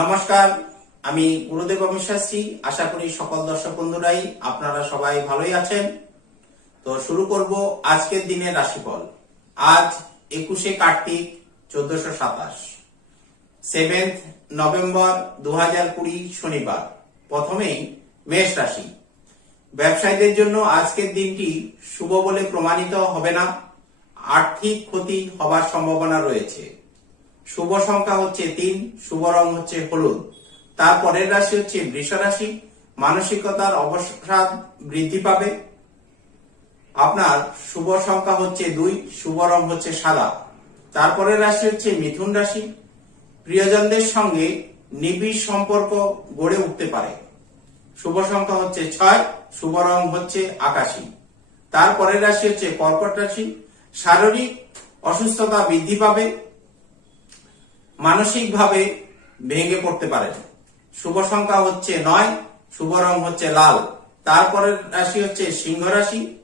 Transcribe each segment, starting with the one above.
নমস্কার, আমি গুরুদেব অবিশ্বাসী আশা করি সকল দর্শক বন্ধুরাই আপনারা সবাই ভালোই আছেন। তো শুরু করব আজকের দিনের রাশিফল। আজ একুশে কার্তিক, চোদ্দশো সাতাশ। সেভেন্থ নভেম্বর দু হাজার কুড়ি, শনিবার। প্রথমেই মেষ রাশি। ব্যবসায়ীদের জন্য আজকের দিনটি শুভ বলে প্রমাণিত হবে না। আর্থিক ক্ষতি হবার সম্ভাবনা রয়েছে। শুভ সংখ্যা হচ্ছে তিন, শুভ রং হচ্ছে হলুদ। তারপরের রাশি হচ্ছে বৃষ রাশি। মানসিকতার অবসাদ বৃদ্ধি পাবে। আপনার শুভ সংখ্যা হচ্ছে দুই, শুভ রং হচ্ছে সাদা। তারপরের রাশি হচ্ছে মিথুন রাশি। প্রিয়জনদের সঙ্গে নিবিড় সম্পর্ক গড়ে উঠতে পারে। শুভ সংখ্যা হচ্ছে ছয়, শুভ রং হচ্ছে আকাশী। তারপরের রাশি হচ্ছে কর্কট রাশি। শারীরিক অসুস্থতা বৃদ্ধি পাবে। মানসিকভাবে ভেঙে পড়তে পারেন শুভ সংখ্যা হচ্ছে নয়, শুভ রং হচ্ছে লাল। তারপরের রাশি হচ্ছে সিংহ রাশি।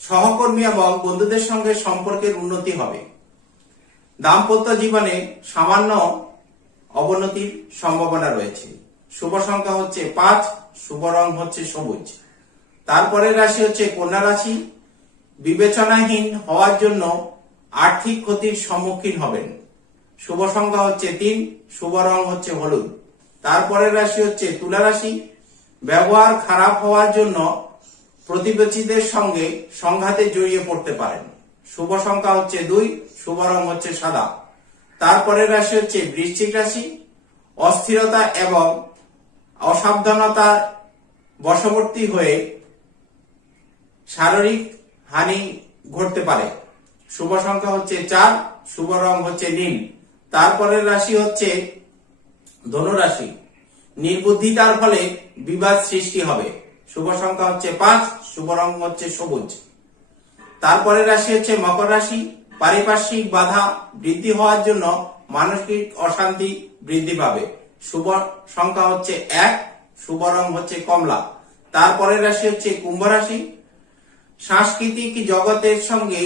সহকর্মী এবং বন্ধুদের সঙ্গে সম্পর্কের উন্নতি হবে। দাম্পত্য জীবনে সামান্য অবনতির সম্ভাবনা রয়েছে। শুভ সংখ্যা হচ্ছে পাঁচ, শুভ রং হচ্ছে সবুজ। তারপরের রাশি হচ্ছে কন্যা রাশি। বিবেচনাহীন হওয়ার জন্য আর্থিক ক্ষতির সম্মুখীন হবেন। শুভ সংখ্যা হচ্ছে তিন, শুভ রং হচ্ছে হলুদ। তারপরের রাশি হচ্ছে তুলা রাশি। ব্যবহার খারাপ হওয়ার জন্য প্রতিবেশীদের সঙ্গে সংঘাতে জড়িয়ে পড়তে পারেন। শুভ সংখ্যা হচ্ছে দুই, শুভ রং হচ্ছে সাদা। তারপরের রাশি হচ্ছে বৃশ্চিক রাশি। অস্থিরতা এবং অসাবধানতার বশবর্তী হয়ে শারীরিক হানি ঘটতে পারে। শুভ সংখ্যা হচ্ছে চার, শুভ রং হচ্ছে নীল। তারপরের রাশি হচ্ছে ধনুরাশি। নির্বুদ্ধিতার ফলে বিবাদ সৃষ্টি হবে। শুভ সংখ্যা হচ্ছে পাঁচ, শুভ রং হচ্ছে সবুজ। তারপরের রাশি হচ্ছে মকর রাশি। পারিপার্শ্বিক বাধা বৃদ্ধি হওয়ার জন্য মানসিক অশান্তি বৃদ্ধি পাবে। শুভ সংখ্যা হচ্ছে এক, শুভ রং হচ্ছে কমলা। তারপরের রাশি হচ্ছে কুম্ভ রাশি। সাংস্কৃতিক জগতের সঙ্গে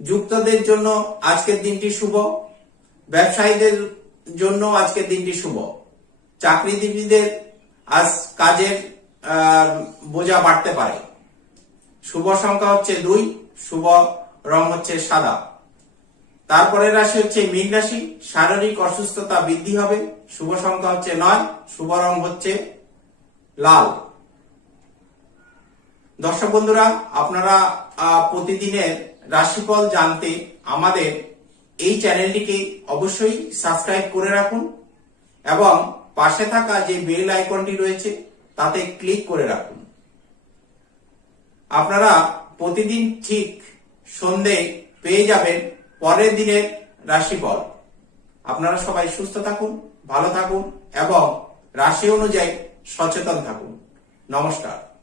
যুক্তদের জন্য আজকের দিনটি শুভ। ব্যবসায়ীদের জন্য আজকের দিনটি শুভ। চাকরিজীবীদের আজ কাজের বোঝা বাড়তে পারে। শুভ সংখ্যা হচ্ছে দুই, শুভ রং হচ্ছে সাদা। তারপরে রাশি হচ্ছে মীন রাশি, শারীরিক অসুস্থতা বৃদ্ধি হবে, শুভ সংখ্যা হচ্ছে নয়, শুভ রং হচ্ছে লাল। দর্শক বন্ধুরা, আপনারা প্রতিদিনের রাশিফল জানতে আমাদের এই চ্যানেলটিকে অবশ্যই সাবস্ক্রাইব করে রাখুন এবং পাশে থাকা যে বেল আইকনটি রয়েছে, তাতে ক্লিক করে রাখুন। আপনারা প্রতিদিন ঠিক সন্ধে পেয়ে যাবেন পরের দিনের রাশিফল। আপনারা সবাই সুস্থ থাকুন, ভালো থাকুন এবং রাশি অনুযায়ী সচেতন থাকুন। নমস্কার।